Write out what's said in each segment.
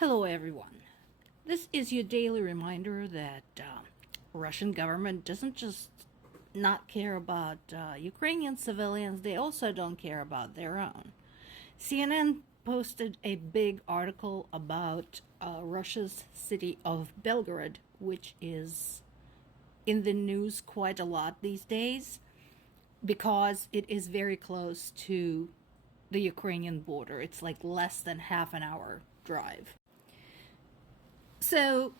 Hello everyone. This is your daily reminder that Russian government doesn't just not care about Ukrainian civilians, they also don't care about their own. CNN posted a big article about Russia's city of Belgorod, which is in the news quite a lot these days because it is very close to the Ukrainian border. It's like less than half an hour drive. So,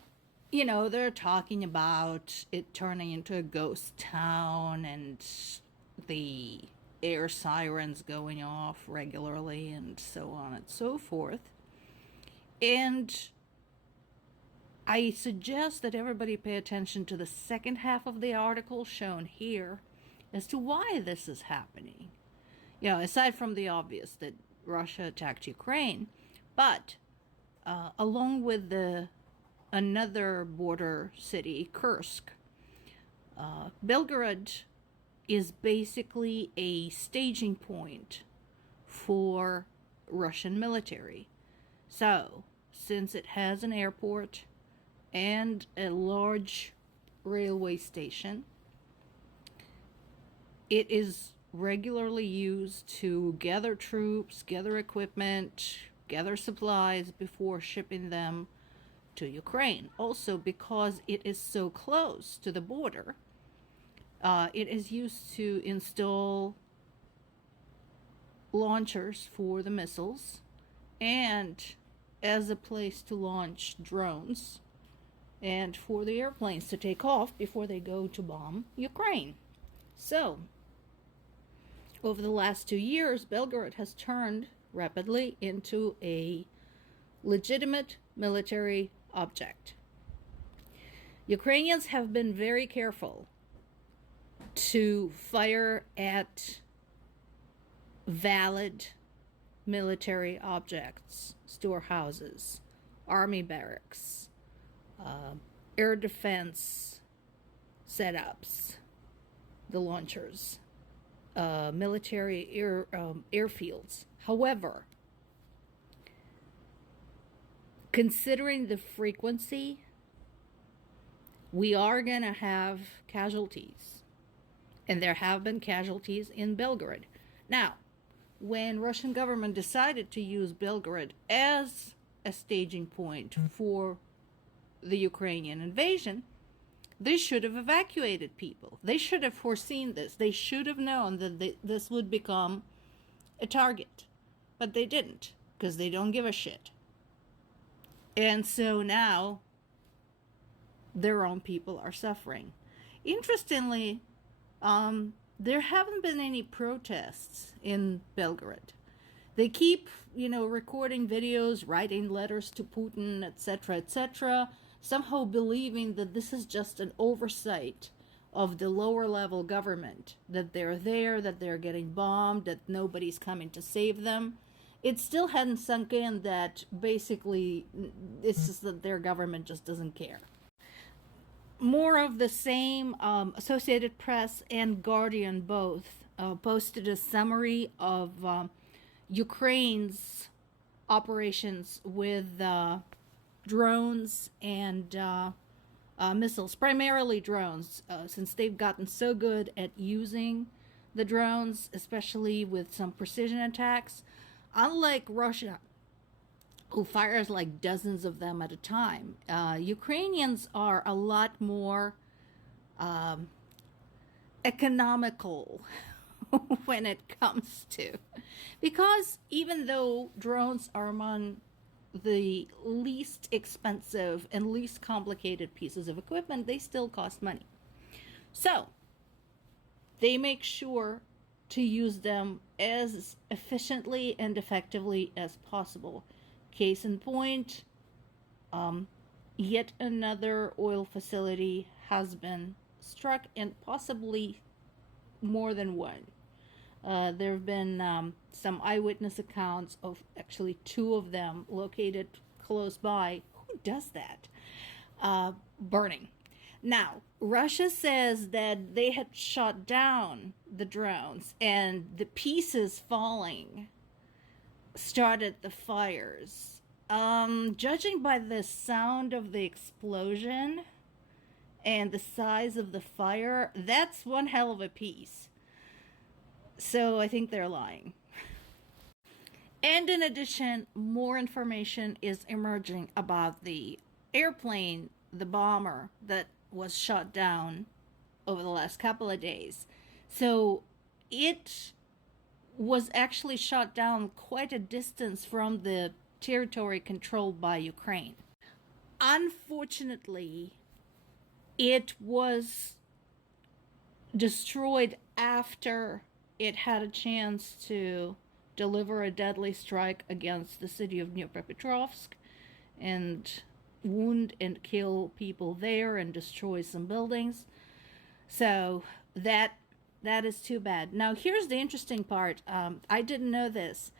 they're talking about it turning into a ghost town and the air sirens going off regularly and so on and so forth. And I suggest that everybody pay attention to the second half of the article shown here as to why this is happening. Aside from the obvious that Russia attacked Ukraine, but along with another border city, Kursk, Belgorod is basically a staging point for Russian military. So, since it has an airport and a large railway station, it is regularly used to gather troops, gather equipment, gather supplies before shipping them to Ukraine. Also, because it is so close to the border, it is used to install launchers for the missiles and as a place to launch drones and for the airplanes to take off before they go to bomb Ukraine. So, over the last 2 years, Belgorod has turned rapidly into a legitimate military object. Ukrainians have been very careful to fire at valid military objects, storehouses, army barracks, air defense setups, the launchers, military airfields. However, considering the frequency, we are going to have casualties. And there have been casualties in Belgorod. Now, when Russian government decided to use Belgorod as a staging point for the Ukrainian invasion, they should have evacuated people. They should have foreseen this. They should have known that this would become a target. But they didn't, because they don't give a shit. And so now their own people are suffering. Interestingly, there haven't been any protests in Belgorod. They keep, recording videos, writing letters to Putin, etc., somehow believing that this is just an oversight of the lower level government, that they're there, that they're getting bombed, that nobody's coming to save them. It still hadn't sunk in that basically it's just that their government just doesn't care. More of the same. Associated Press and Guardian both posted a summary of Ukraine's operations with drones and missiles, primarily drones, since they've gotten so good at using the drones, especially with some precision attacks. Unlike Russia, who fires like dozens of them at a time, Ukrainians are a lot more economical when it comes to. Because even though drones are among the least expensive and least complicated pieces of equipment, they still cost money. So, they make sure to use them as efficiently and effectively as possible. Case in point, yet another oil facility has been struck, and possibly more than one. There have been some eyewitness accounts of actually 2 of them located close by. Who does that? Burning. Now, Russia says that they had shot down the drones and the pieces falling started the fires. Judging by the sound of the explosion and the size of the fire, that's one hell of a piece. So I think they're lying. And in addition, more information is emerging about the airplane, the bomber that was shot down over the last couple of days. So it was actually shot down quite a distance from the territory controlled by Ukraine. Unfortunately, it was destroyed after it had a chance to deliver a deadly strike against the city of Dnipropetrovsk and wound and kill people there and destroy some buildings. So that is too bad. Now here's the interesting part. I didn't know this.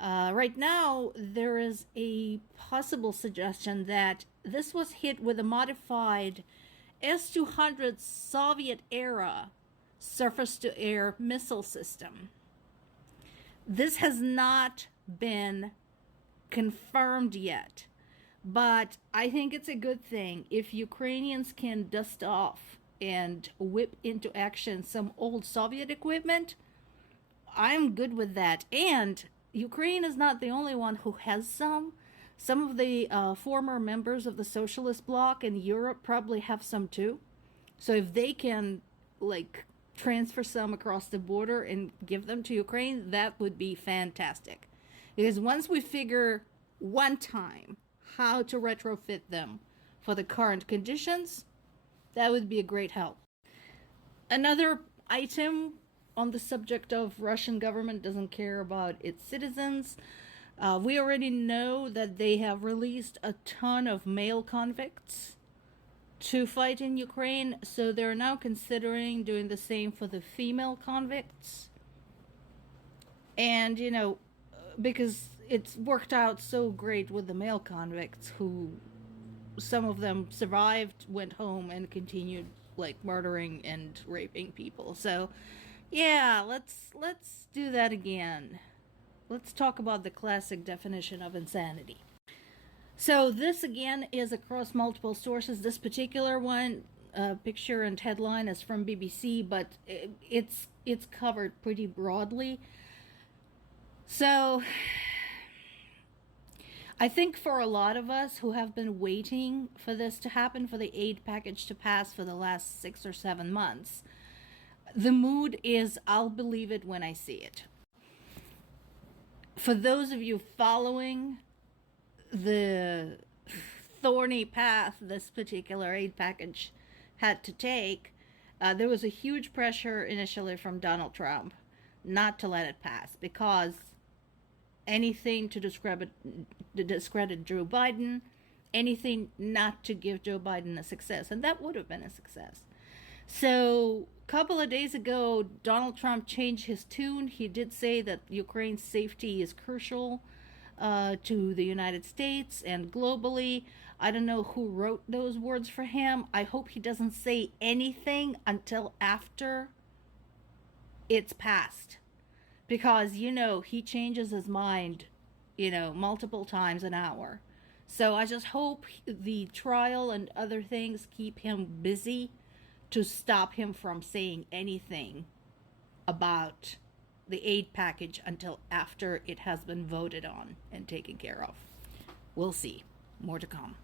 Right now there is a possible suggestion that this was hit with a modified S-200 Soviet-era surface-to-air missile system. This has not been confirmed yet, but I think it's a good thing if Ukrainians can dust off and whip into action some old Soviet equipment. I'm good with that. And Ukraine is not the only one who has some. Some of the former members of the socialist bloc in Europe probably have some too. So if they can, like, transfer some across the border and give them to Ukraine, that would be fantastic. Because once we figure one time how to retrofit them for the current conditions, that would be a great help. Another item on the subject of Russian government doesn't care about its citizens. We already know that they have released a ton of male convicts to fight in Ukraine, so they're now considering doing the same for the female convicts. And, you know, because it's worked out so great with the male convicts, who some of them survived, went home, and continued, like, murdering and raping people. So, yeah, let's do that again. Let's talk about the classic definition of insanity. So this again is across multiple sources. This particular one, picture and headline, is from BBC, but it's covered pretty broadly. So I think for a lot of us who have been waiting for this to happen, for the aid package to pass for the last 6 or 7 months, the mood is, I'll believe it when I see it. For those of you following the thorny path this particular aid package had to take, there was a huge pressure initially from Donald Trump not to let it pass, because anything to discredit Joe Biden, anything not to give Joe Biden a success, and that would have been a success. So a couple of days ago, Donald Trump changed his tune. He did say that Ukraine's safety is crucial to the United States and globally. I don't know who wrote those words for him. I hope he doesn't say anything until after it's passed, because, you know, he changes his mind, you know, multiple times an hour. So I just hope the trial and other things keep him busy to stop him from saying anything about the aid package until after it has been voted on and taken care of. We'll see. More to come.